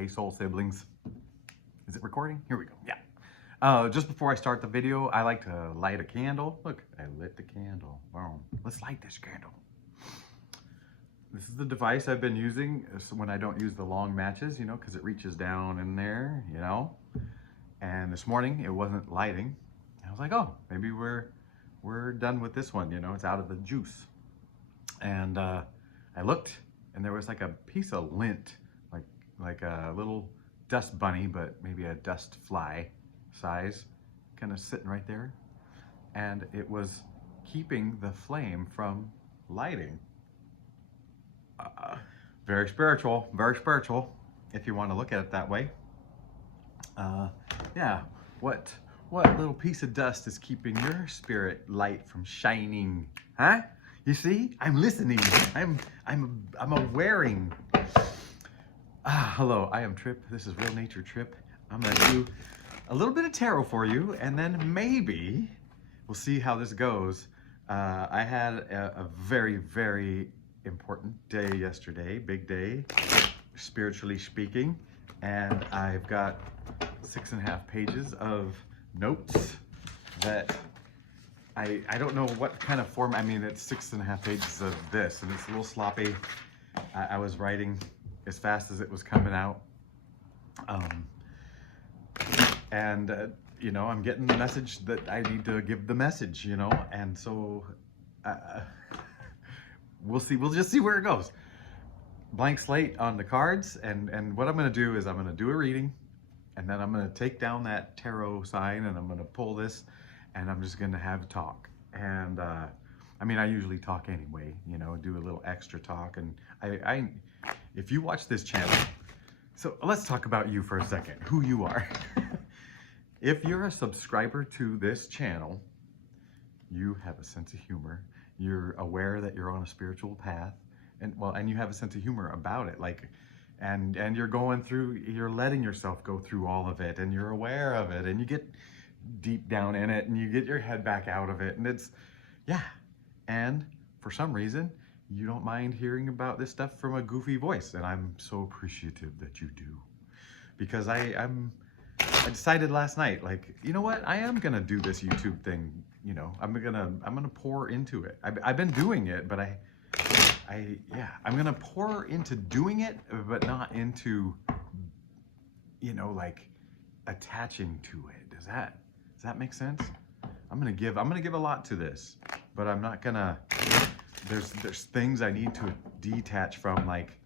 Hey soul siblings. Is it recording? Here we go. Yeah. Just before I start the video, I like to light a candle. Look, I lit the candle. Boom. Let's light this candle. This is the device I've been using when I don't use the long matches, you know, because it reaches down in there, you know. And this morning it wasn't lighting. I was like, oh, maybe we're done with this one, you know, it's out of the juice. And I looked, and there was like a piece of lint, like a little dust bunny, but maybe a dust fly size, kind of sitting right there. And it was keeping the flame from lighting. Very spiritual, if you want to look at it that way. Yeah, what little piece of dust is keeping your spirit light from shining? Huh? You see, I'm listening. I'm awareing. Hello, I am Trip. This is Real Nature Trip. I'm gonna do a little bit of tarot for you, and then maybe we'll see how this goes. I had a very, very important day yesterday, big day, spiritually speaking, and I've got 6.5 pages of notes that I don't know what kind of form. I mean, it's 6.5 pages of this, and it's a little sloppy. I was writing as fast as it was coming out, you know, I'm getting the message that I need to give the message, you know, and so we'll see. We'll just see where it goes. Blank slate on the cards, and what I'm going to do is I'm going to do a reading, and then I'm going to take down that tarot sign, and I'm going to pull this, and I'm just going to have a talk. And I mean, I usually talk anyway, you know, do a little extra talk. And I if you watch this channel, so let's talk about you for a second, who you are. If you're a subscriber to this channel, you have a sense of humor. You're aware that you're on a spiritual path, and you have a sense of humor about it, like, and you're going through, you're letting yourself go through all of it, and you're aware of it, and you get deep down in it, and you get your head back out of it, and it's, yeah. And for some reason, you don't mind hearing about this stuff from a goofy voice, and I'm so appreciative that you do, because I decided last night, like, you know what, I am gonna do this YouTube thing, you know, I'm gonna pour into it. I've been doing it, but yeah, I'm gonna pour into doing it, but not into, you know, like attaching to it. Does that make sense? I'm gonna give a lot to this, but I'm not gonna, there's things I need to detach from, like,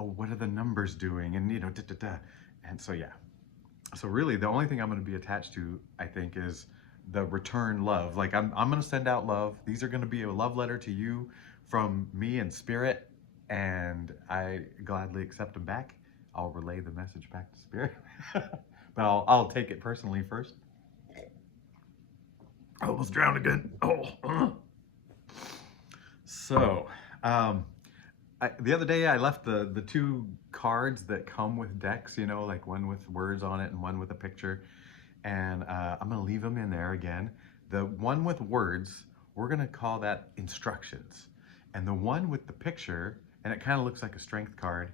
oh, what are the numbers doing, and you know, and so yeah. So really, the only thing I'm going to be attached to, I think, is the return love. Like, I'm going to send out love. These are going to be a love letter to you from me and Spirit, and I gladly accept them back. I'll relay the message back to Spirit, but I'll take it personally first. I almost drowned again. Oh. So, the other day I left the two cards that come with decks, you know, like one with words on it and one with a picture. And I'm going to leave them in there again. The one with words, we're going to call that instructions. And the one with the picture, and it kind of looks like a strength card,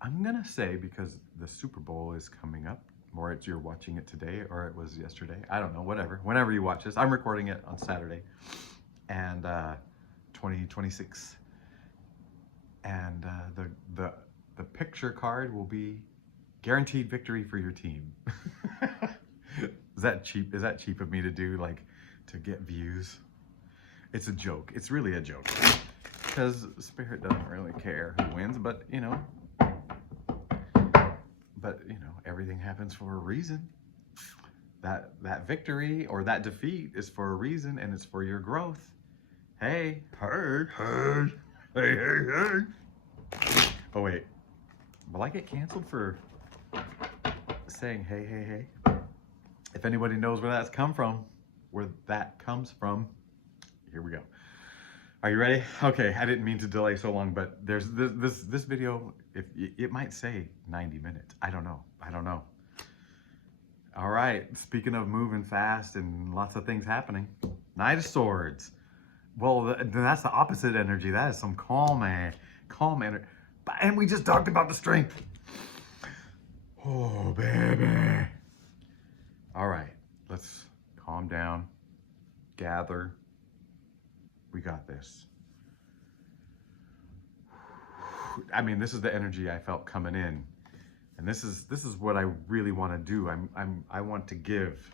I'm going to say, because the Super Bowl is coming up, or you're watching it today, or it was yesterday. I don't know, whatever. Whenever you watch this. I'm recording it on Saturday. And 2026. And the picture card will be guaranteed victory for your team. Is that cheap? Is that cheap of me to do, like, to get views? It's a joke. It's really a joke, because Spirit doesn't really care who wins, but you know, everything happens for a reason. That victory or that defeat is for a reason, and it's for your growth. Hey. Oh wait, will I get canceled for saying hey? If anybody knows where that comes from, here we go. Are you ready? Okay, I didn't mean to delay so long, but there's this video. If it might say 90 minutes, I don't know. All right. Speaking of moving fast and lots of things happening, Knight of Swords. Well, that's the opposite energy. That is some calm energy. And we just talked about the strength. Oh, baby. All right, let's calm down, gather. We got this. I mean, this is the energy I felt coming in. And this is what I really want to do. I want to give.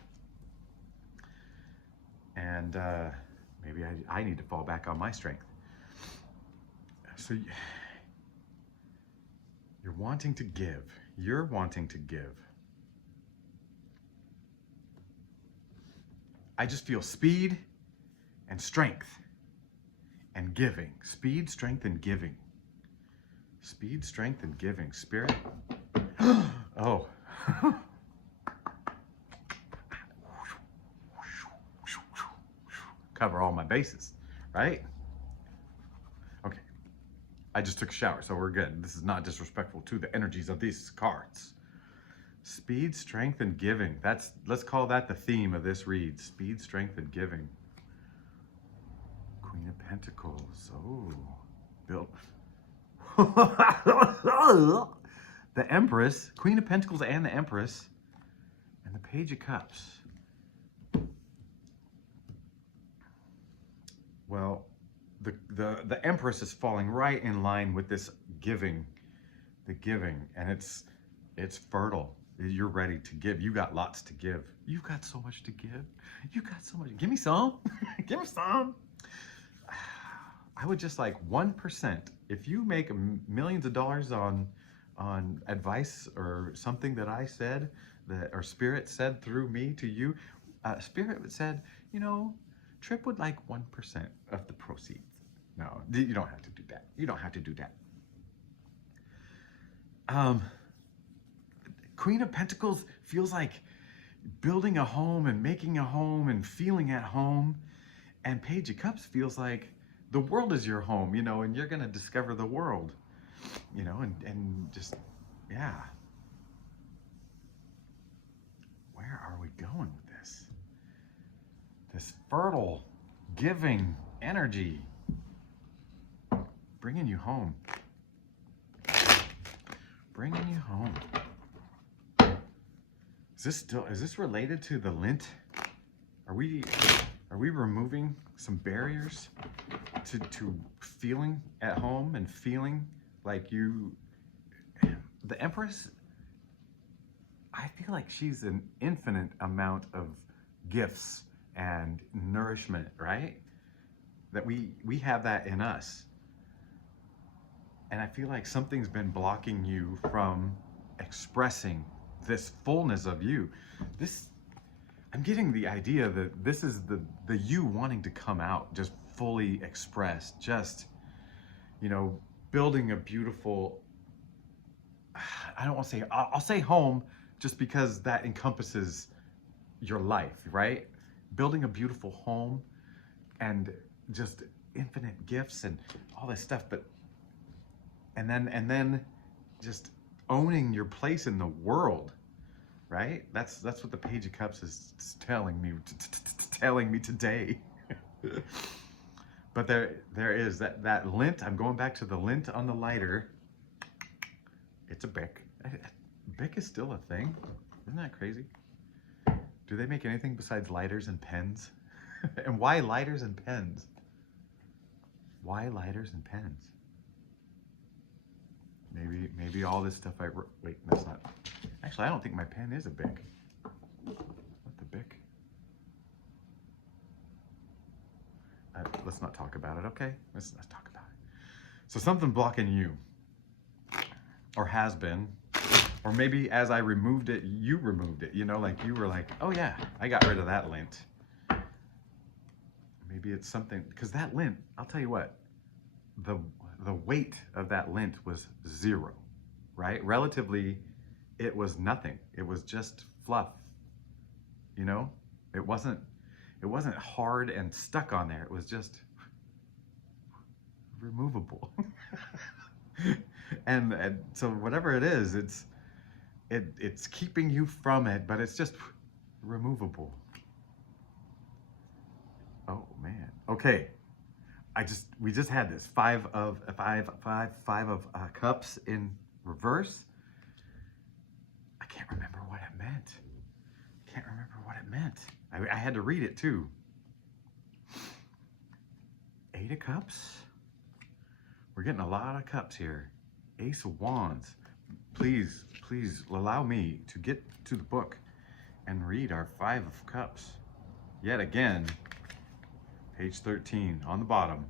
And maybe I need to fall back on my strength. So you're wanting to give. You're wanting to give. I just feel speed and strength and giving. Speed, strength, and giving. Speed, strength, and giving. Spirit. Oh. Cover all my bases, right? Okay. I just took a shower, so we're good. This is not disrespectful to the energies of these cards. Speed, strength, and giving. Let's call that the theme of this read. Speed, strength, and giving. Queen of Pentacles. Oh, Bill. The Empress, Queen of Pentacles and the Empress, and the Page of Cups. Well, the Empress is falling right in line with this giving, the giving, and it's fertile. You're ready to give. You got lots to give. You've got so much to give. You got so much. Give me some. Give me some. I would just like 1%. If you make millions of dollars on advice or something that I said, that or Spirit said through me to you, Spirit said, you know, Trip would like 1% of the proceeds. No, you don't have to do that. You don't have to do that. Queen of Pentacles feels like building a home and making a home and feeling at home. And Page of Cups feels like the world is your home, you know, and you're going to discover the world, you know, and just, yeah. Where are we going with this? This fertile, giving energy, bringing you home. Bringing you home. Is this related to the lint? Are we removing some barriers to feeling at home and feeling like you? The Empress, I feel like she's an infinite amount of gifts and nourishment, right? That we have that in us. And I feel like something's been blocking you from expressing this fullness of you. I'm getting the idea that this is the you wanting to come out, just fully expressed, just, you know, building a beautiful, I don't want to say, I'll say home just because that encompasses your life, right? Building a beautiful home and just infinite gifts and all this stuff, but and then just owning your place in the world, right? That's what the Page of Cups is telling me today. But there is that lint. I'm going back to the lint on the lighter. It's a Bic. Bic is still a thing. Isn't that crazy? Do they make anything besides lighters and pens? And why lighters and pens? Why lighters and pens? Maybe all this stuff wait, that's not. Actually, I don't think my pen is a Bic. What the Bic? Let's not talk about it, okay? Let's talk about it. So something blocking you, or has been, or maybe as I removed it, you removed it. You know, like you were like, oh yeah, I got rid of that lint. Maybe it's something, because that lint, I'll tell you what, the weight of that lint was 0, right? Relatively, it was nothing. It was just fluff, you know? It wasn't hard and stuck on there. It was just removable. and so whatever it is, it's keeping you from it, but it's just removable. Oh man. Okay. We just had this five of cups in reverse. I meant. Can't remember what it meant. I had to read it too. 8 of Cups. We're getting a lot of cups here. Ace of Wands. Please, please allow me to get to the book and read our 5 of Cups. Yet again, page 13 on the bottom.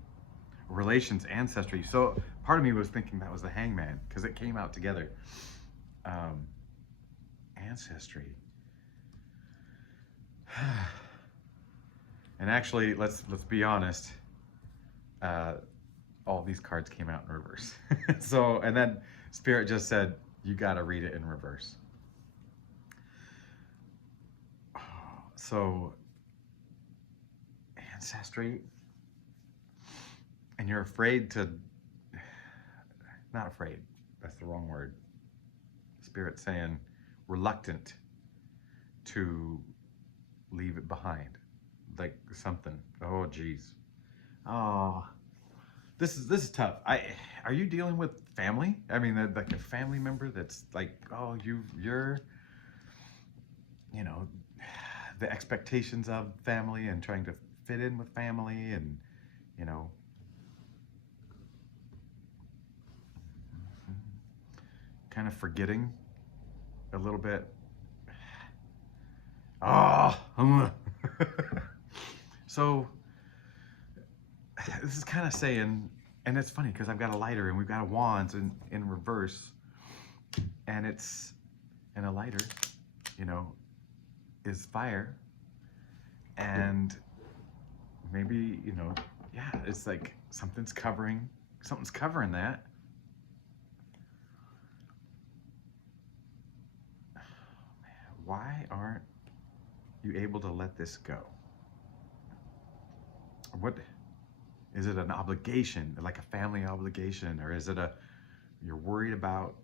Relations, ancestry. So part of me was thinking that was the Hangman because it came out together. Ancestry. And actually, let's be honest. All these cards came out in reverse. So, and then Spirit just said, you got to read it in reverse. So, ancestry. And you're afraid to, not afraid, that's the wrong word. Spirit saying reluctant to leave it behind. Like something. Oh, geez. Oh, this is tough. Are you dealing with family? I mean, like a family member that's like, oh, you're, you know, the expectations of family and trying to fit in with family and, you know, kind of forgetting a little bit. Oh, so this is kind of saying, and it's funny because I've got a lighter and we've got a wands in reverse, and it's, and a lighter, you know, is fire, and maybe, you know, yeah, it's like something's covering that. Why aren't you able to let this go? What is it? An obligation, like a family obligation, or is it you're worried about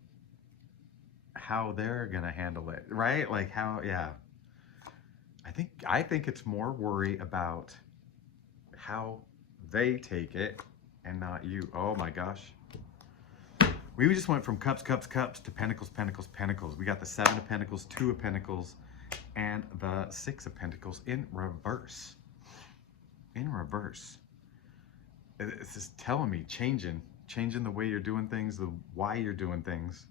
how they're gonna handle it, right? Like how, yeah. I think it's more worry about how they take it and not you. Oh my gosh. We just went from cups to pentacles, pentacles, pentacles. We got the 7 of Pentacles, 2 of Pentacles, and the 6 of Pentacles in reverse. In reverse. This is telling me changing the way you're doing things, the why you're doing things,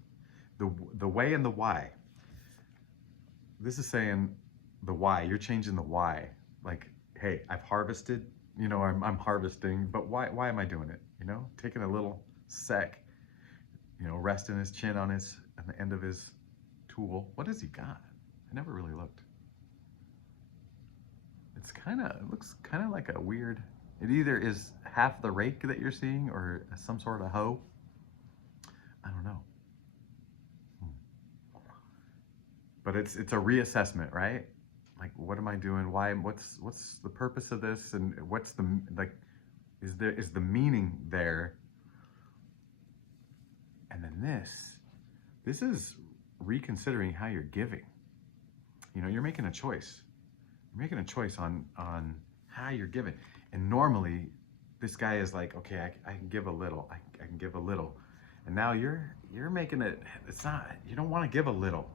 the way and the why. This is saying the why. You're changing the why. Like, hey, I've harvested. You know, I'm harvesting, but why am I doing it? You know, taking a little sec. You know, resting his chin on the end of his tool. What has he got? I never really looked. It looks kind of like a weird, it either is half the rake that you're seeing or some sort of hoe. I don't know. But it's a reassessment, right? Like, what am I doing? Why? What's the purpose of this? And what's the, like, is the meaning there? And then this is reconsidering how you're giving. You know, you're making a choice. You're making a choice on how you're giving. And normally, this guy is like, okay, I can give a little. I can give a little. And now you're making it. It's not. You don't want to give a little.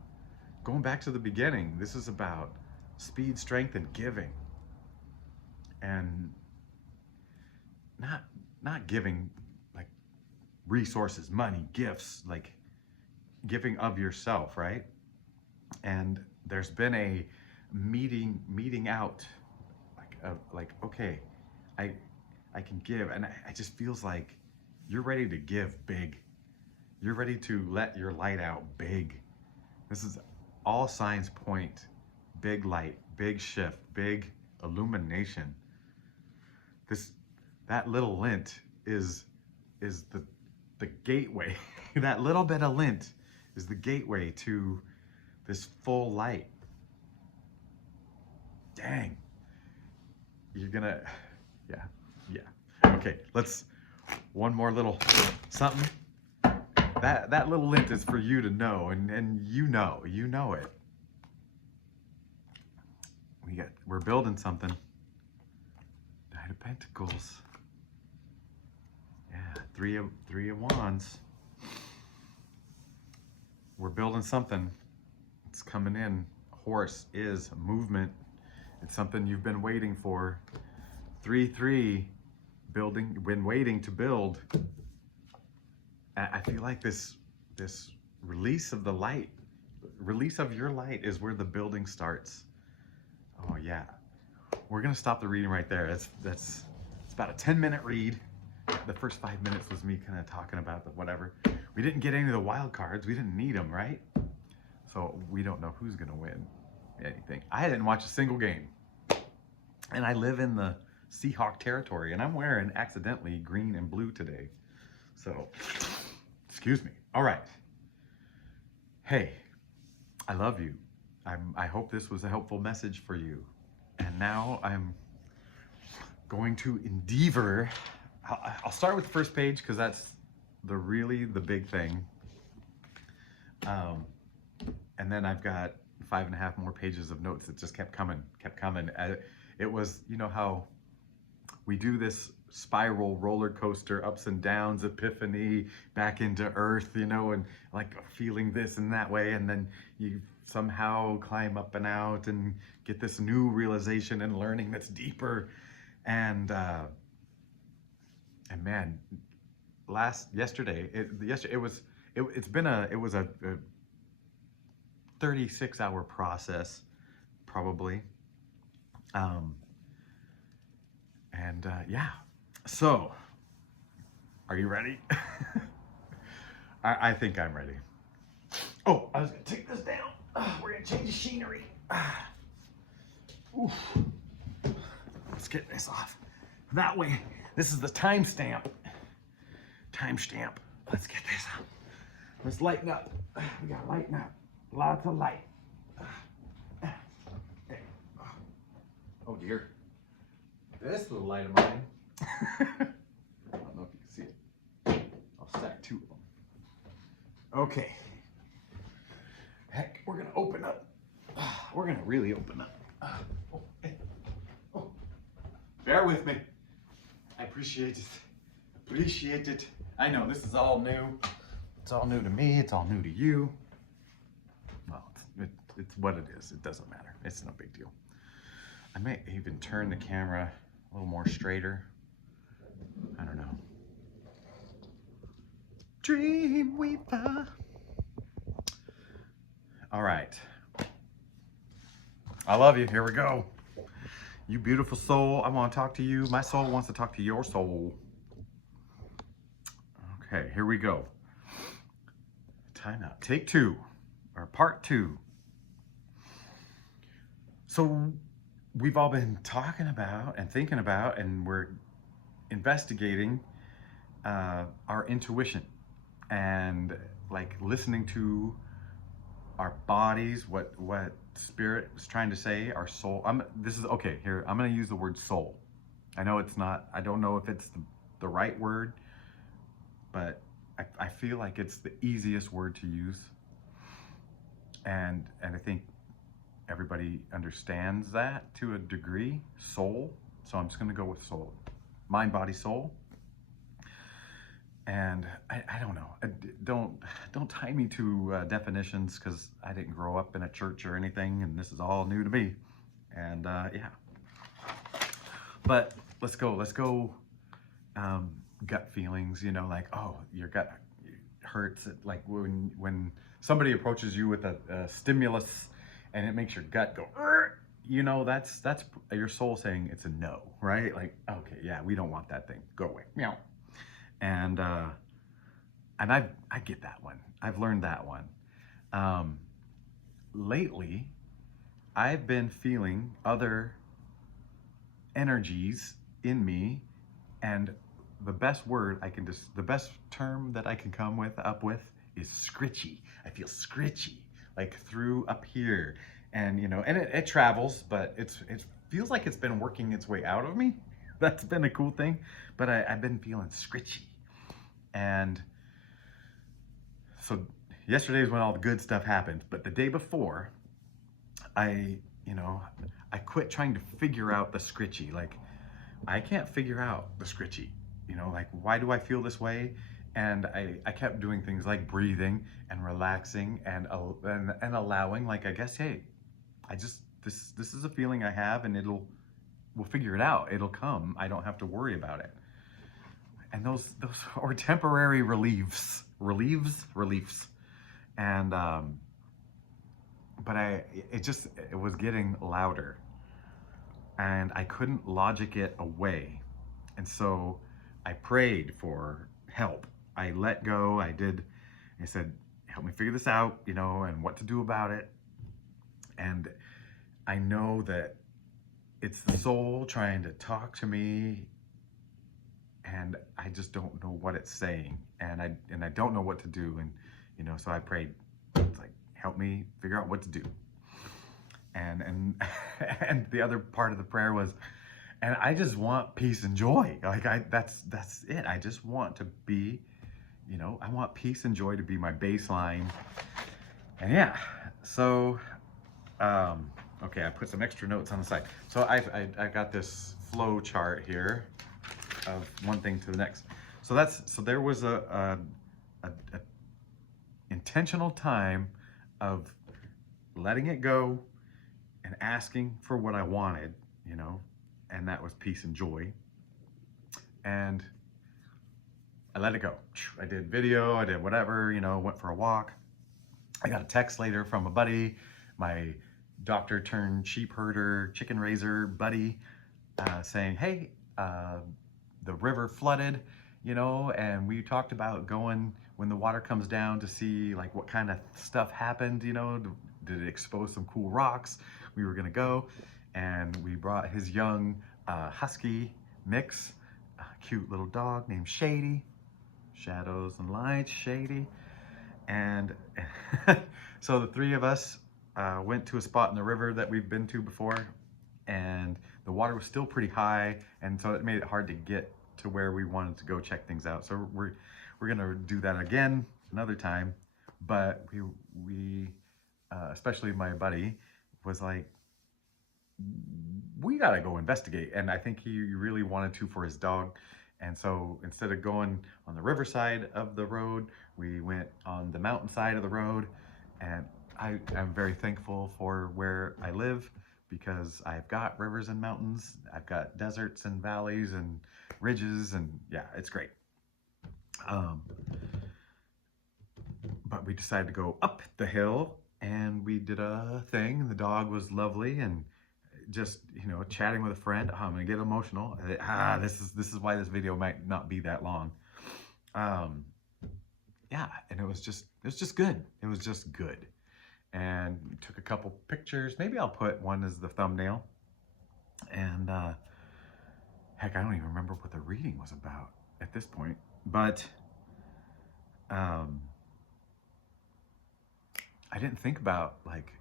Going back to the beginning, this is about speed, strength, and giving. And not giving like resources, money, gifts, like giving of yourself, right? And there's been a meeting out, like okay, I can give, and I just feels like you're ready to give big. You're ready to let your light out big. This is all signs point big light, big shift, big illumination. That little lint is the gateway. That little bit of lint is the gateway to this full light. Dang. You're gonna, yeah. Okay, one more little something. That little lint is for you to know, and you know it. We're building something. Knight of Pentacles. Yeah, three of Wands. We're building something. It's coming in. horse is movement. It's something you've been waiting for. 3-3, building, been waiting to build. I feel like this release of the light, release of your light is where the building starts. Oh yeah. We're gonna stop the reading right there. It's about a 10-minute read. The first 5 minutes was me kind of talking about the whatever. We didn't get any of the wild cards. We didn't need them, right? So we don't know who's gonna win anything. I didn't watch a single game. And I live in the Seahawk territory, and I'm wearing accidentally green and blue today. So, excuse me. All right. Hey, I love you. I hope this was a helpful message for you. And now I'm going to endeavor. I'll start with the first page because that's really the big thing. And then I've got 5.5 more pages of notes that just kept coming. It was, you know how we do this spiral roller coaster, ups and downs, epiphany, back into earth, you know, and like feeling this and that way, and then you somehow climb up and out and get this new realization and learning that's deeper. And man, yesterday it was a 36-hour process, probably. Yeah, so are you ready? I think I'm ready. Oh, I was gonna take this down. We're gonna change the scenery. Oof. Let's get this off. That way, this is the timestamp. Timestamp. Let's get this on. Let's lighten up. We gotta lighten up. Lots of light. Oh dear. This little light of mine. I don't know if you can see it. I'll stack 2 of them. Okay. Heck, we're gonna open up. We're gonna really open up. Oh. Bear with me. I appreciate it. Appreciate it. I know this is all new. It's all new to me. It's all new to you. Well, it's what it is. It doesn't matter. It's no big deal. I may even turn the camera a little more straighter. I don't know. Dreamweaver. All right. I love you. Here we go. You beautiful soul. I want to talk to you. My soul wants to talk to your soul. Okay, here we go. Time out. Take 2, or part 2. So we've all been talking about and thinking about, and we're investigating our intuition and like listening to our bodies, what spirit is trying to say, our soul. This is okay. Here, I'm going to use the word soul. I know it's not. I don't know if it's the right word, but I feel like it's the easiest word to use, and I think everybody understands that to a degree. Soul. So I'm just going to go with soul. Mind, body, soul. And I don't know. Don't tie me to definitions, because I didn't grow up in a church or anything, and this is all new to me. And yeah. But let's go. Gut feelings. You know, like, oh, your gut hurts. Like when somebody approaches you with a stimulus, and it makes your gut go. You know, that's your soul saying it's a no, right? Like, okay, yeah, we don't want that thing. Go away. Meow. And I get that one. I've learned that one. Lately, I've been feeling other energies in me, and the best term that I can come up with is scritchy. I feel scritchy, like through up here, and you know, and it travels, but it feels like it's been working its way out of me. That's been a cool thing, but I've been feeling scritchy. And so yesterday is when all the good stuff happened, but the day before, I quit trying to figure out the scritchy. Like, I can't figure out the scritchy, you know, like, why do I feel this way? And I kept doing things like breathing and relaxing and allowing, like, I guess, hey, this is a feeling I have, and we'll figure it out. It'll come. I don't have to worry about it. And those are temporary reliefs. And but it was getting louder, and I couldn't logic it away. And so I prayed for help. I let go. I said, help me figure this out, and what to do about it. And I know that it's the soul trying to talk to me, and I just don't know what it's saying. And I don't know what to do. And, so I prayed, it's like, help me figure out what to do. And and the other part of the prayer was, and I just want peace and joy. Like that's it. I just want to be, I want peace and joy to be my baseline. And yeah, so okay, I put some extra notes on the side. So I've got this flow chart here of one thing to the next. So there was a intentional time of letting it go and asking for what I wanted, and that was peace and joy. And I let it go. I did video, I did whatever, went for a walk. I got a text later from a buddy, my doctor turned sheep herder, chicken raiser buddy, saying, hey, the river flooded, and we talked about going when the water comes down to see like what kind of stuff happened, did it expose some cool rocks? We were gonna go, and we brought his young husky mix, a cute little dog named Shady, shadows and lights, Shady. And so the three of us went to a spot in the river that we've been to before, and the water was still pretty high, and so it made it hard to get to where we wanted to go check things out. So we're gonna do that again another time, but we especially my buddy was like, we gotta go investigate. And I think he really wanted to for his dog. And so instead of going on the riverside of the road, we went on the mountainside of the road. And I am very thankful for where I live, because I've got rivers and mountains, I've got deserts and valleys and ridges, and yeah, it's great. But we decided to go up the hill, and we did a thing. The dog was lovely, and just, chatting with a friend. I'm gonna get emotional. This is why this video might not be that long. Yeah, and it was just good. It was just good. And took a couple pictures. Maybe I'll put one as the thumbnail. And heck, I don't even remember what the reading was about at this point. But I didn't think about like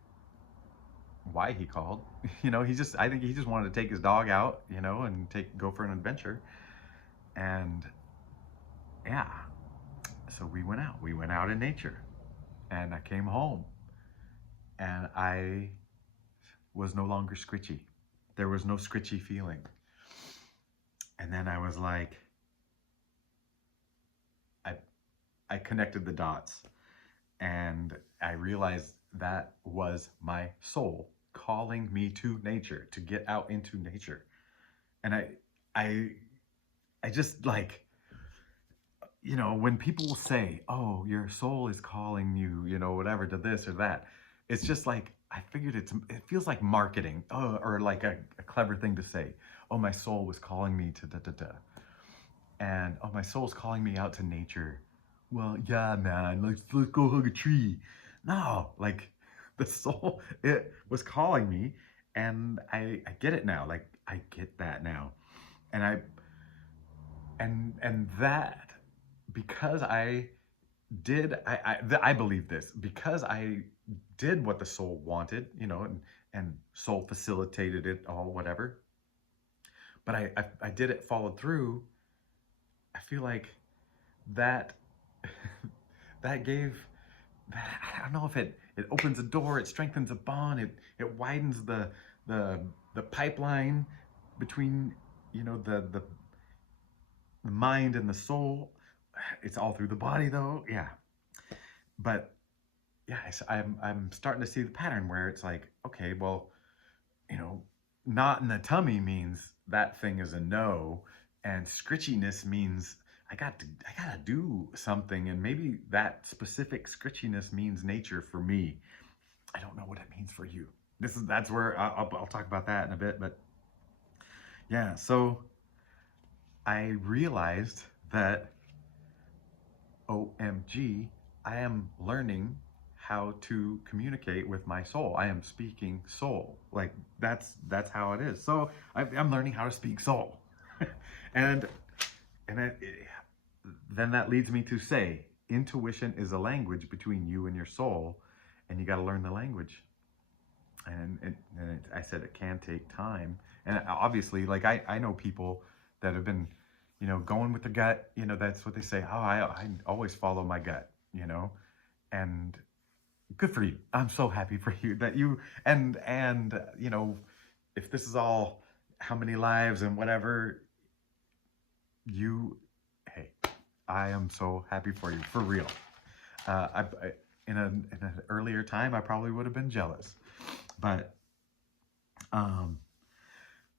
why he called. I think he just wanted to take his dog out, and go for an adventure. And yeah, so we went out in nature, and I came home, and I was no longer scritchy. There was no scritchy feeling. And then I was like, I connected the dots, and I realized that was my soul calling me to nature, to get out into nature. And I just like, when people say, oh, your soul is calling you, whatever, to this or that, it's just like, I figured it feels like marketing, or like a clever thing to say. Oh, my soul was calling me to da-da-da. And, oh, my soul's calling me out to nature. Well, yeah, man, let's go hug a tree. No, like, the soul, it was calling me, and I get it now. Like, I get that now. And that, because I believe this, because I did what the soul wanted, and soul facilitated it all, whatever. But I did it, followed through. I feel like that gave, I don't know if it opens a door, it strengthens a bond, it widens the pipeline between, the mind and the soul. It's all through the body though, yeah. But yeah, I'm starting to see the pattern where it's like, okay, well, you know, knot in the tummy means that thing is a no, and scritchiness means I gotta do something, and maybe that specific scritchiness means nature for me. I don't know what it means for you. That's where I'll talk about that in a bit, but yeah. So I realized that OMG, I am learning how to communicate with my soul. I am speaking soul. Like that's how it is. So I'm learning how to speak soul, and and then that leads me to say intuition is a language between you and your soul, and you got to learn the language. I said it can take time, and obviously, like I know people that have been, going with the gut. That's what they say. Oh, I always follow my gut. And good for you. I'm so happy for you that you and if this is all how many lives and whatever you, hey, I am so happy for you for real. In an earlier time, I probably would have been jealous, but um,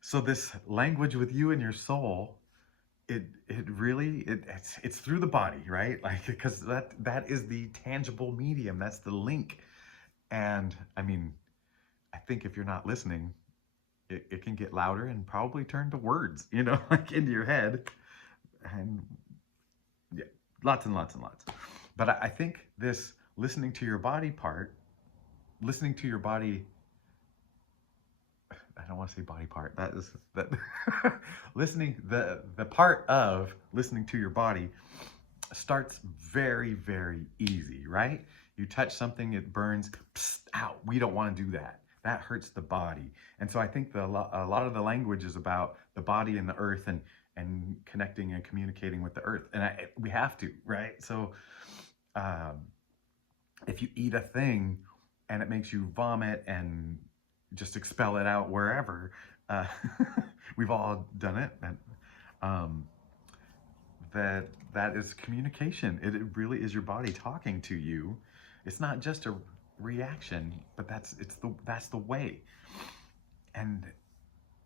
so this language with you and your soul, it really it's through the body, right? Like because that is the tangible medium. That's the link. And I mean, I think if you're not listening, it can get louder and probably turn to words, like into your head. And yeah, lots and lots and lots. But I think this listening to your body part, listening to your body, I don't want to say body part. That is that listening the part of listening to your body starts very, very easy, right? You touch something, it burns, psst, out. We don't want to do that. That hurts the body. And so I think a lot of the language is about the body and the earth and connecting and communicating with the earth. And we have to, right? So um, if you eat a thing and it makes you vomit and just expel it out wherever, uh, we've all done it. And um, that is communication. It really is your body talking to you. It's not just a reaction, but that's the way. And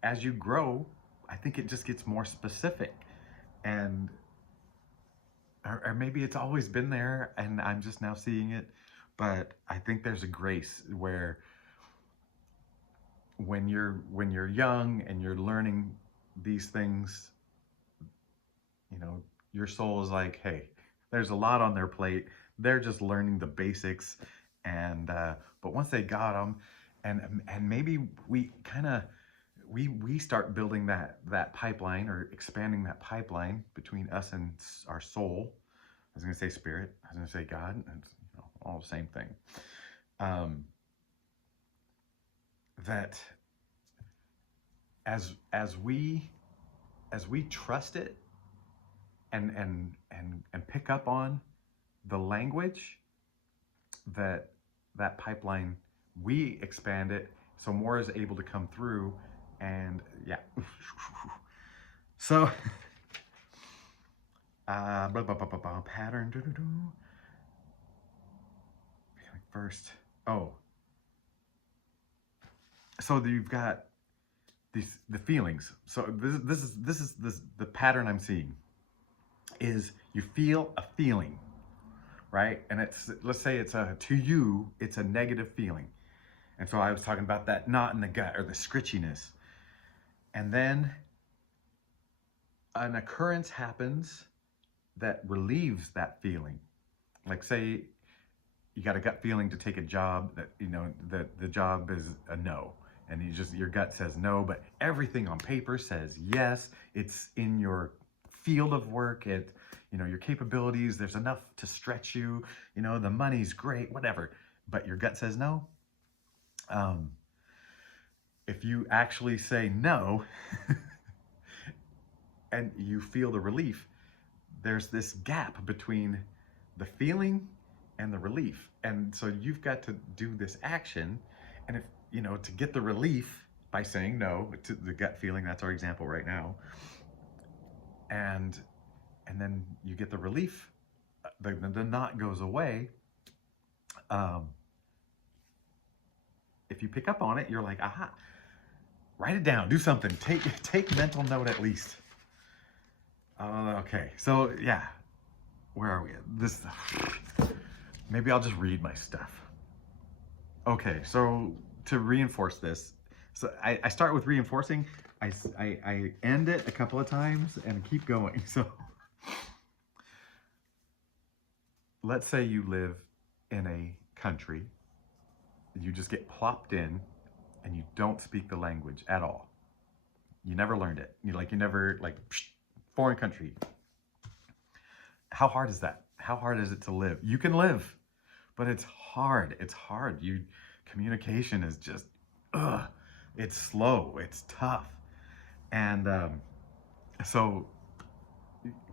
as you grow, I think it just gets more specific. And or maybe it's always been there and I'm just now seeing it. But I think there's a grace where when you're young and you're learning these things, your soul is like, hey, there's a lot on their plate. They're just learning the basics, and but once they got them, and maybe we kind of we start building that pipeline or expanding that pipeline between us and our soul. I was gonna say spirit. I was gonna say God. It's all the same thing. Um, that as we trust it and pick up on the language that that pipeline, we expand it so more is able to come through. And yeah. So pattern first. Oh, so you've got the feelings. So this the pattern I'm seeing is you feel a feeling, right? And let's say it's to you it's a negative feeling. And so I was talking about that knot in the gut or the scritchiness. And then an occurrence happens that relieves that feeling. Like say you got a gut feeling to take a job that that the job is a no. And your gut says no, but everything on paper says yes. It's in your field of work, your capabilities, there's enough to stretch you, the money's great, whatever. But your gut says no. If you actually say no and you feel the relief, there's this gap between the feeling and the relief. And so you've got to do this action. And if, to get the relief by saying no to the gut feeling, that's our example right now. And then you get the relief, the knot goes away. if you pick up on it, you're like, aha, write it down, do something, take mental note at least. Okay, so yeah, where are we at? This, maybe I'll just read my stuff. Okay, so to reinforce this, so I start with reinforcing, I end it a couple of times and keep going. So let's say you live in a country, you just get plopped in and you don't speak the language at all. You never learned it. You never, like, foreign country. How hard is that? How hard is it to live? You can live, but it's hard. It's hard. Communication is just, it's slow. It's tough. And so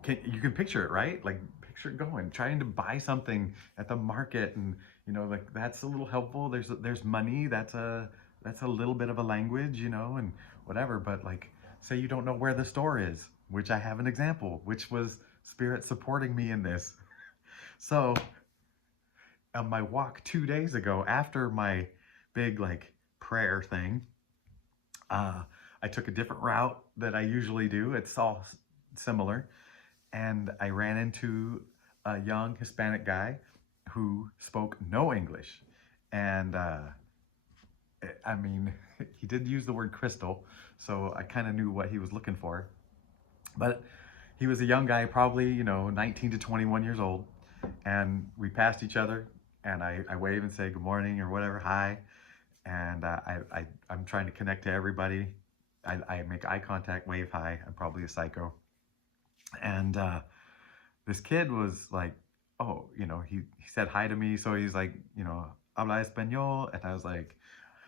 you can picture it, right? Like, picture it going, trying to buy something at the market, and like, that's a little helpful. There's money. That's a little bit of a language, and whatever. But, like, say you don't know where the store is, which I have an example, which was Spirit supporting me in this. So on my walk 2 days ago, after my big, like, prayer thing, I took a different route that I usually do. It's all similar. And I ran into a young Hispanic guy who spoke no English. And I mean, he did use the word crystal, so I kind of knew what he was looking for. But he was a young guy, probably, 19 to 21 years old. And we passed each other, and I wave and say good morning or whatever, hi. And I'm trying to connect to everybody. I make eye contact, wave hi. I'm probably a psycho. And this kid was like, oh, he said hi to me. So he's like, habla español. And I was like,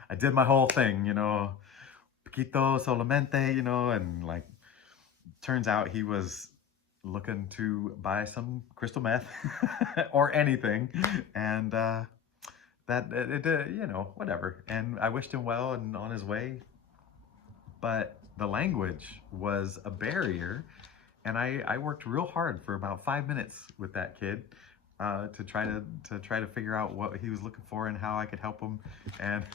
I did my whole thing, poquito solamente, and, like, turns out he was looking to buy some crystal meth or anything. And whatever. And I wished him well and on his way. But the language was a barrier. And I worked real hard for about 5 minutes with that kid to try to figure out what he was looking for and how I could help him. And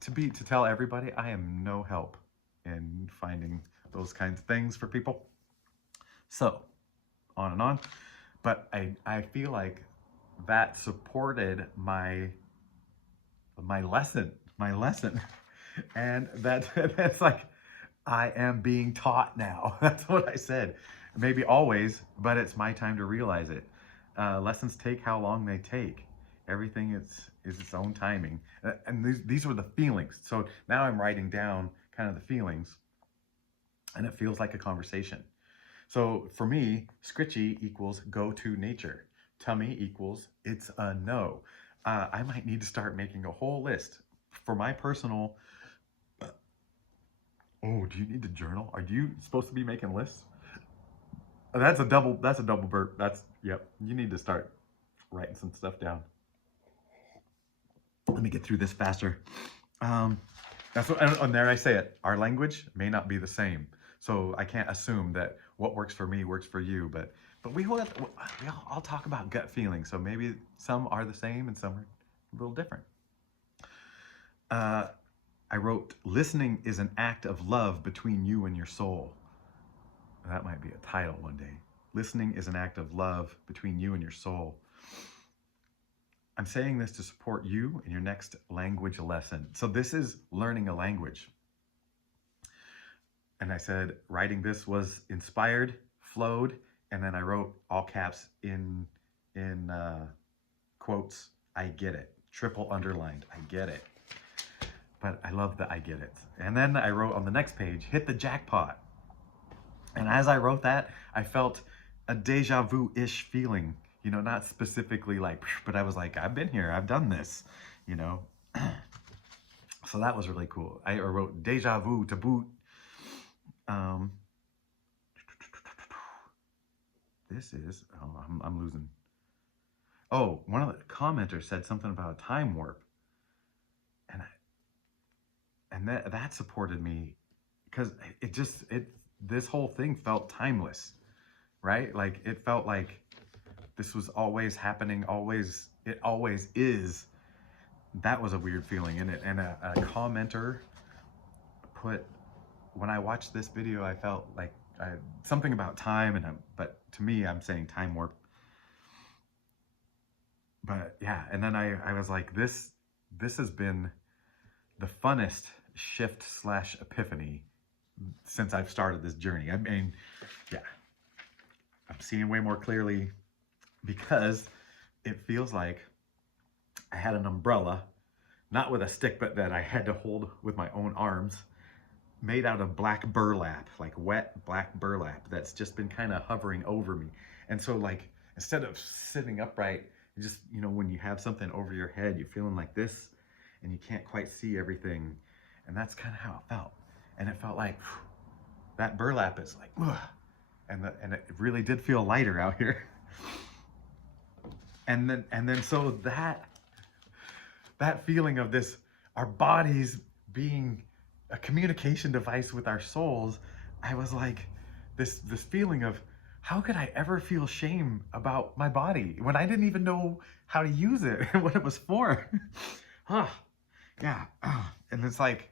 to tell everybody, I am no help in finding those kinds of things for people. So on and on. But I feel like that supported my lesson, and that's like, I am being taught now. That's what I said. Maybe always, but it's my time to realize it. Lessons take how long they take. Everything is its own timing. And these were the feelings. So now I'm writing down kind of the feelings, and it feels like a conversation. So for me, scritchy equals go to nature. Tummy equals it's a no. I might need to start making a whole list for my personal. Oh, do you need to journal? Are you supposed to be making lists? That's a double burp. Yep. You need to start writing some stuff down. Let me get through this faster. That's what, and there I say it. Our language may not be the same, so I can't assume that what works for me works for you. But we all talk about gut feelings, so maybe some are the same and some are a little different. I wrote, listening is an act of love between you and your soul. That might be a title one day. Listening is an act of love between you and your soul. I'm saying this to support you in your next language lesson. So this is learning a language. And I said, writing this was inspired, flowed, and then I wrote all caps in quotes, I get it. Triple underlined, I get it. But I love that I get it. And then I wrote on the next page, hit the jackpot. And as I wrote that, I felt a deja vu-ish feeling, not specifically like, but I was like, I've been here, I've done this, So that was really cool. I wrote deja vu to boot. This is, I'm losing. Oh, one of the commenters said something about a time warp. And that supported me, because this whole thing felt timeless, right? Like, it felt like this was always happening, it always is. that was a weird feeling in it. And a commenter put, when I watched this video, I felt like something about time, but to me, I'm saying time warp. But yeah, and then I was like, this has been the funnest shift slash epiphany since I've started this journey. I mean, yeah, I'm seeing way more clearly because it feels like I had an umbrella, not with a stick, but that I had to hold with my own arms, made out of black burlap, like wet black burlap that's just been kind of hovering over me. And so like, instead of sitting upright, you just, you know, when you have something over your head, you're feeling like this and you can't quite see everything. And that's kind of how it felt. And it felt like whew, that burlap is like, ugh, and it really did feel lighter out here. And then so that feeling of this, our bodies being a communication device with our souls, I was like, this feeling of, how could I ever feel shame about my body when I didn't even know how to use it and what it was for? Yeah. And it's like,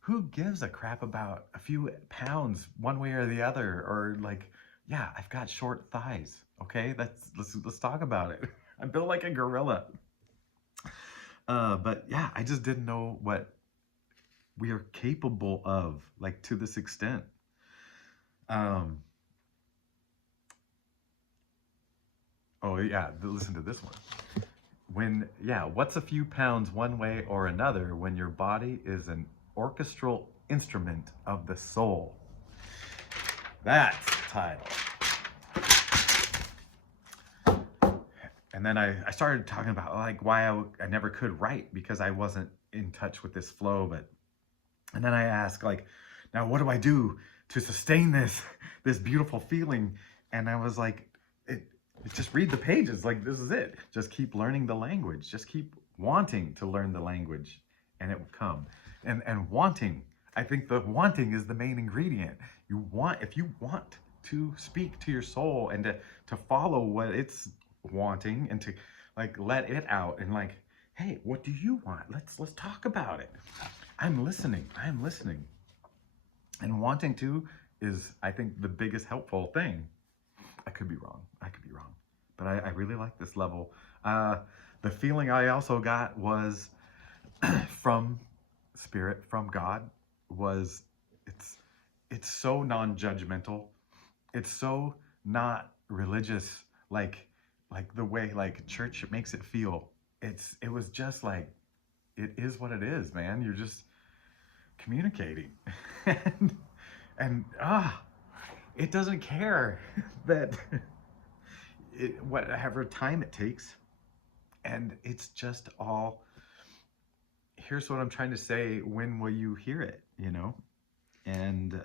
who gives a crap about a few pounds one way or the other? Or like, yeah, I've got short thighs. Okay, let's talk about it. I'm built like a gorilla. But yeah, I just didn't know what we are capable of, like, to this extent. Oh yeah, listen to this one. What's a few pounds one way or another when your body is an orchestral instrument of the soul? That's the title. And then I started talking about like why I never could write, because I wasn't in touch with this flow. And then I asked, like, now what do I do to sustain this beautiful feeling? And I was like, just read the pages. Like, this is it. Just keep learning the language. Just keep wanting to learn the language, and it will come. And wanting, I think the wanting is the main ingredient. If you want to speak to your soul and to follow what it's wanting, and to like let it out, and like, hey, what do you want? Let's talk about it. I'm listening. And wanting to is, I think, the biggest helpful thing. I could be wrong. But I really like this level. The feeling I also got was from spirit, from God, was it's so non-judgmental. It's so not religious, like the way like church makes it feel. It was just like, it is what it is, man. You're just communicating. and it doesn't care that whatever time it takes. And it's just all, here's what I'm trying to say, when will you hear it, you know? And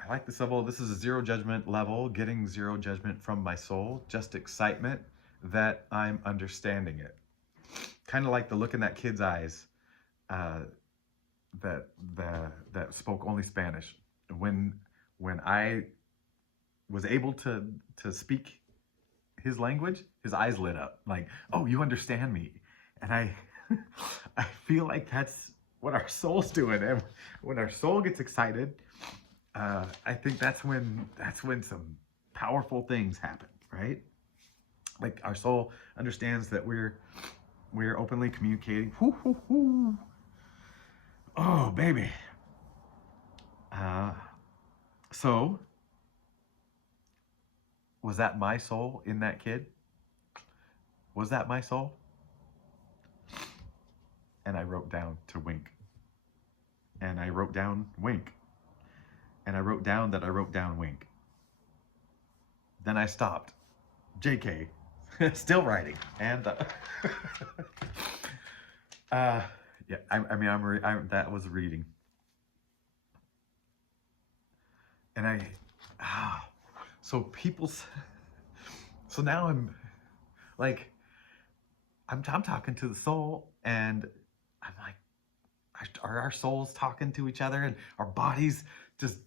I like this level. This is a zero judgment level, getting zero judgment from my soul, just excitement that I'm understanding it. Kind of like the look in that kid's eyes that spoke only Spanish. When I was able to speak his language, his eyes lit up, like, oh, you understand me. And I I feel like that's what our soul's doing. And when our soul gets excited, I think that's when some powerful things happen, right? Like, our soul understands that we're openly communicating. Hoo, hoo, hoo. Oh, baby. So, was that my soul in that kid? Was that my soul? And I wrote down to wink. And I wrote down wink. And I wrote down that I wrote down wink. Then I stopped. JK. Still writing. And yeah, I mean, that was reading. And so so now I'm like, I'm talking to the soul, and I'm like, are our souls talking to each other? And our bodies, just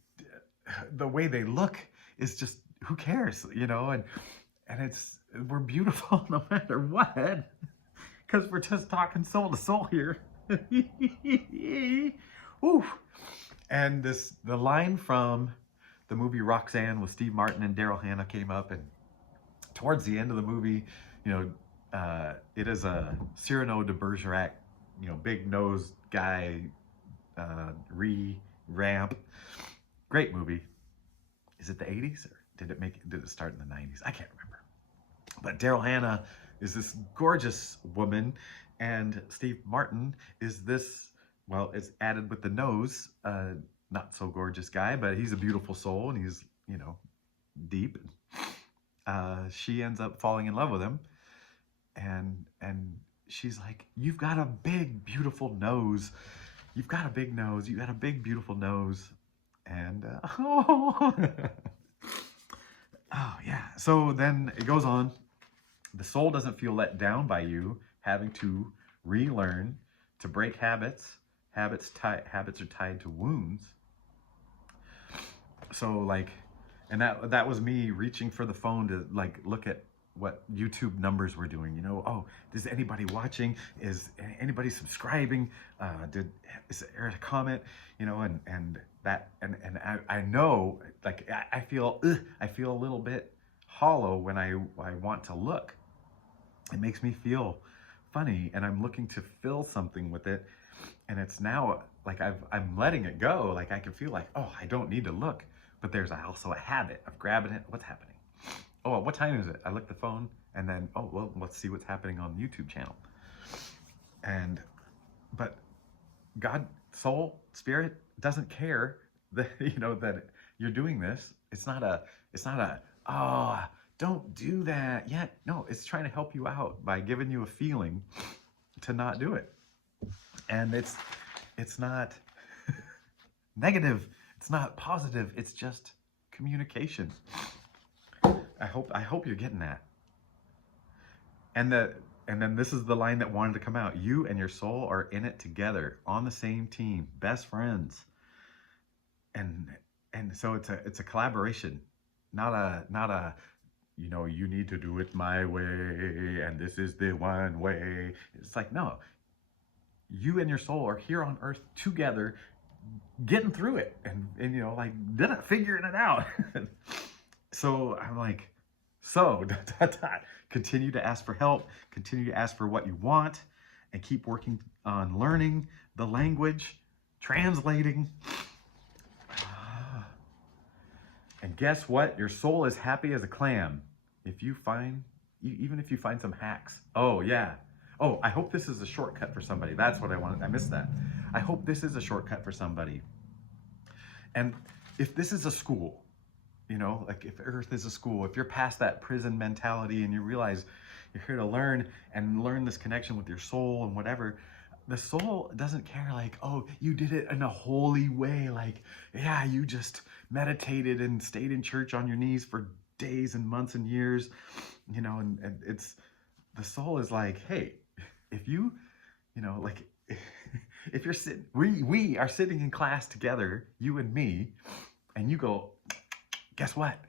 the way they look is just, who cares, you know? And it's we're beautiful no matter what, because we're just talking soul to soul here. Ooh. And the line from the movie Roxanne with Steve Martin and Daryl Hannah came up, and towards the end of the movie, you know, it is a Cyrano de Bergerac, you know, big nose guy, ramp. Great movie. Is it the 80s or did it start in the 90s? I can't remember. But Daryl Hannah is this gorgeous woman, and Steve Martin is this, well, it's added with the nose, not so gorgeous guy, but he's a beautiful soul, and he's, you know, deep. She ends up falling in love with him, and she's like, "You've got a big, beautiful nose. You've got a big nose. You got a big, beautiful nose." And oh, oh yeah. So then it goes on. The soul doesn't feel let down by you having to relearn to break habits. Habits are tied to wounds. So like, and that was me reaching for the phone to like look at what YouTube numbers were doing. You know, oh, is anybody watching? Is anybody subscribing? Is there a comment? You know, and I know, like I feel a little bit hollow when I want to look. It makes me feel funny, and I'm looking to fill something with it, and it's now like I'm letting it go. Like I can feel like, oh, I don't need to look, but there's also a habit of grabbing it. What's happening? Oh, what time is it? I look at the phone, and then, oh, well, let's see what's happening on the YouTube channel. But God, soul, spirit doesn't care that, you know, that you're doing this. It's not a, oh, don't do that yet. No, it's trying to help you out by giving you a feeling to not do it. And it's not negative. It's not positive. It's just communication. I hope you're getting that. And then this is the line that wanted to come out. You and your soul are in it together, on the same team, best friends. And so it's a collaboration, not a you know, you need to do it my way and this is the one way. It's like, no, you and your soul are here on earth together, getting through it, and you know, like figuring it out. So I'm like, so continue to ask for help, continue to ask for what you want, and keep working on learning the language, translating. And guess what? Your soul is happy as a clam even if you find some hacks. Oh yeah. Oh, I hope this is a shortcut for somebody. That's what I wanted. I missed that. I hope this is a shortcut for somebody. And if this is a school, you know, like if Earth is a school, if you're past that prison mentality and you realize you're here to learn this connection with your soul and whatever, the soul doesn't care like, oh, you did it in a holy way. Like, yeah, you just meditated and stayed in church on your knees for days and months and years, you know, and it's, the soul is like, hey, if you know, like, if you're sitting, we are sitting in class together, you and me, and you go, guess what?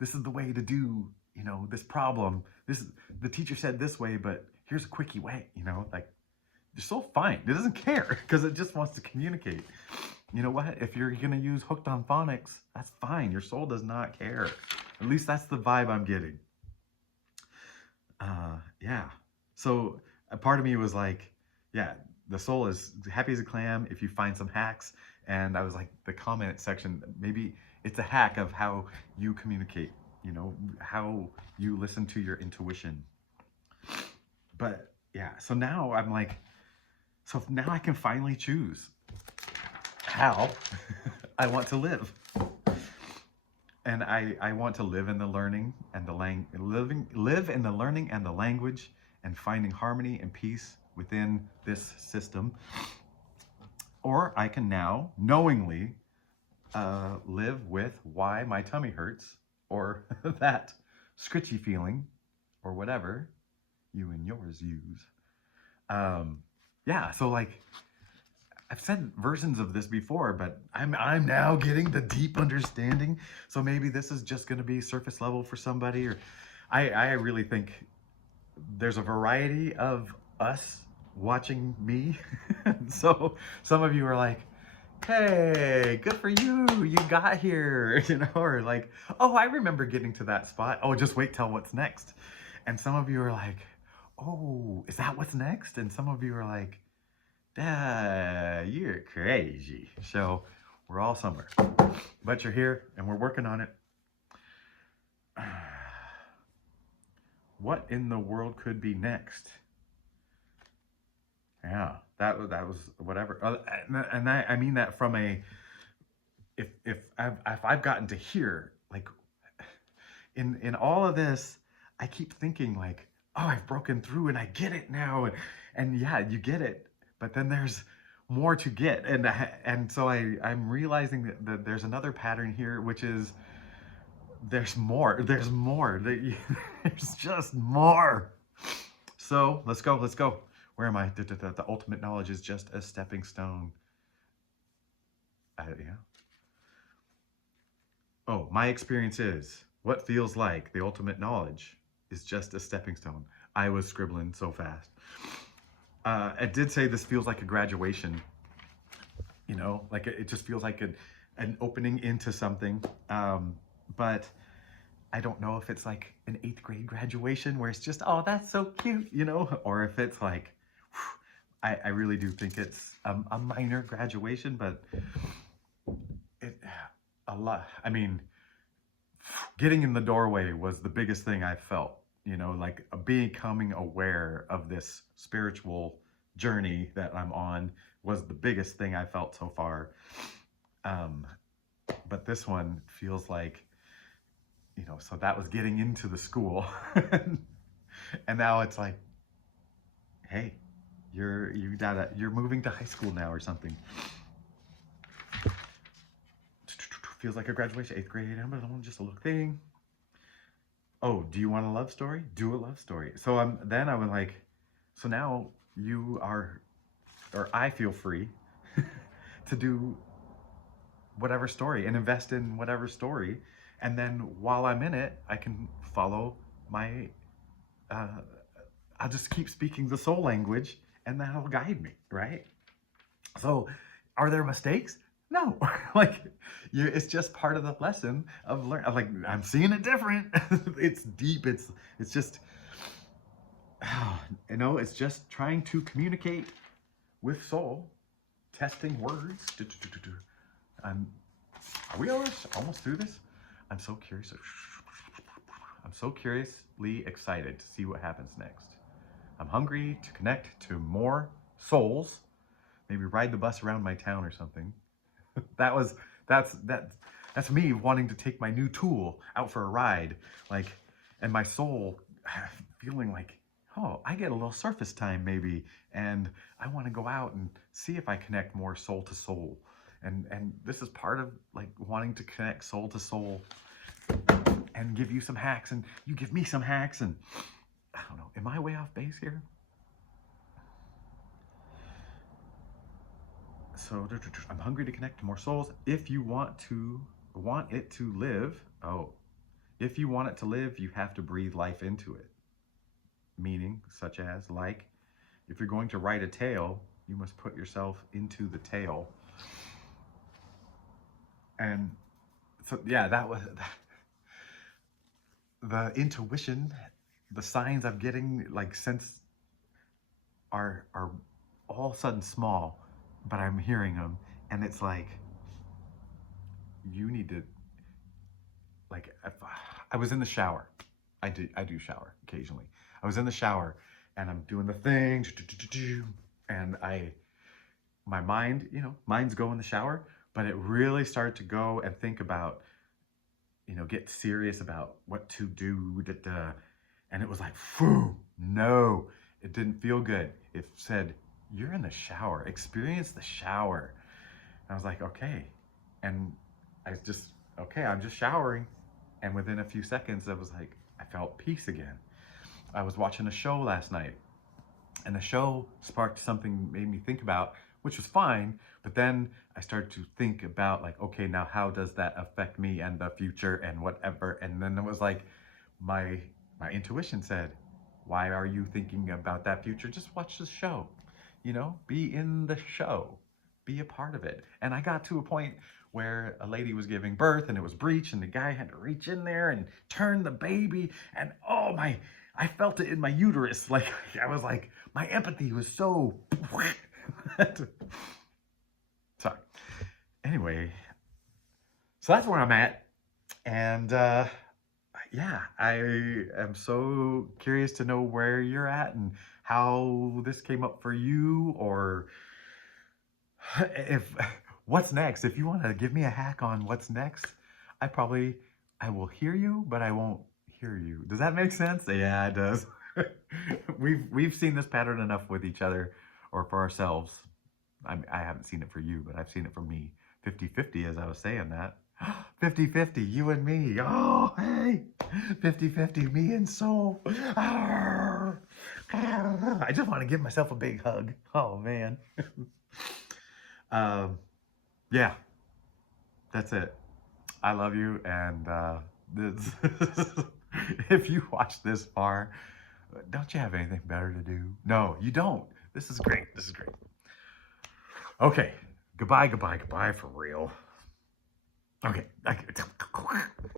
This is the way to do, you know, this problem. This is, the teacher said this way, but here's a quickie way, you know, like, you're so fine. It doesn't care because it just wants to communicate. You know what? If you're going to use hooked on phonics, that's fine. Your soul does not care. At least that's the vibe I'm getting. Yeah. So a part of me was like, yeah, the soul is happy as a clam if you find some hacks. And I was like, the comment section, maybe it's a hack of how you communicate, you know, how you listen to your intuition. But yeah, so now I'm like, so now I can finally choose how I want to live. And I want to live in the learning and live in the learning and the language and finding harmony and peace within this system. Or I can now knowingly live with why my tummy hurts, or that scritchy feeling, or whatever you and yours use. Yeah, so like, I've said versions of this before, but I'm now getting the deep understanding. So maybe this is just going to be surface level for somebody, or I really think there's a variety of us watching me. So some of you are like, hey, good for you, you got here, or like, oh, I remember getting to that spot. Oh, just wait till what's next. And some of you are like, oh, is that what's next? And some of you are like, you're crazy. So we're all somewhere, but you're here and we're working on it. What in the world could be next? Yeah, that was whatever. And I mean that from a, if I've gotten to here, like in all of this, I keep thinking like, oh, I've broken through and I get it now, and yeah, you get it, but then there's more to get, and so I'm realizing that there's another pattern here, which is there's more, there's just more. So let's go, let's go. Where am I? The ultimate knowledge is just a stepping stone. Yeah. Oh, my experience is what feels like the ultimate knowledge is just a stepping stone. I was scribbling so fast. I did say this feels like a graduation, like it just feels like an opening into something. But I don't know if it's like an 8th grade graduation where it's just, oh, that's so cute, or if it's like, whew, I really do think it's a minor graduation, but it, a lot. I mean, getting in the doorway was the biggest thing I felt, like becoming aware of this spiritual journey that I'm on was the biggest thing I felt so far. But this one feels like, so that was getting into the school. And now it's like, hey, you're moving to high school now or something. Feels like a graduation, 8th grade, I'm just a little thing. Oh, do you want a love story? Do a love story. So then I was like, so now you are, or I feel free to do whatever story and invest in whatever story. And then while I'm in it, I can follow my, I'll just keep speaking the soul language and that'll guide me, right? So are there mistakes? No, like it's just part of the lesson of learn. Like I'm seeing it different. It's deep. It's just, it's just trying to communicate with soul, testing words. I'm. Are we almost through this? I'm so curious. I'm so curiously excited to see what happens next. I'm hungry to connect to more souls. Maybe ride the bus around my town or something. That's me wanting to take my new tool out for a ride, like, and my soul feeling like, oh, I get a little surface time maybe, and I want to go out and see if I connect more soul to soul, and this is part of like wanting to connect soul to soul, and give you some hacks, and you give me some hacks, and I don't know, am I way off base here? So I'm hungry to connect to more souls. If you want it to live, if you want it to live, you have to breathe life into it. Meaning, such as, like, if you're going to write a tale, you must put yourself into the tale. And so, yeah, that was the intuition, the signs I'm getting, like, sense are all of a sudden small, but I'm hearing them, and it's like, you need to, like, if I was in the shower. I do shower occasionally. I was in the shower and I'm doing the thing, and my mind, minds go in the shower, but it really started to go and think about, get serious about what to do, and it was like, phew, no, it didn't feel good. It said, you're in the shower, experience the shower. And I was like, okay. And I'm just showering. And within a few seconds, I was like, I felt peace again. I was watching a show last night, and the show sparked something, made me think about, which was fine. But then I started to think about, like, okay, now how does that affect me and the future and whatever? And then it was like, my My intuition said, why are you thinking about that future? Just watch the show. You know, be in the show, be a part of it. And I got to a point where a lady was giving birth and it was breech and the guy had to reach in there and turn the baby. And oh my, I felt it in my uterus. Like, I was like, my empathy was so. Sorry. Anyway, so that's where I'm at. And yeah, I am so curious to know where you're at and how this came up for you, or if what's next. If you want to give me a hack on what's next, I will hear you, but I won't hear you. Does that make sense? Yeah, it does. We've seen this pattern enough with each other or for ourselves. I haven't seen it for you, but I've seen it for me. 50-50, as I was saying that. 50-50, you and me. Oh, hey. 50-50, me and soul. I just want to give myself a big hug. Oh, man. Yeah, that's it. I love you. And this, if you watch this far, don't you have anything better to do? No, you don't. This is great. This is great. Okay. Goodbye, goodbye, goodbye for real. Okay.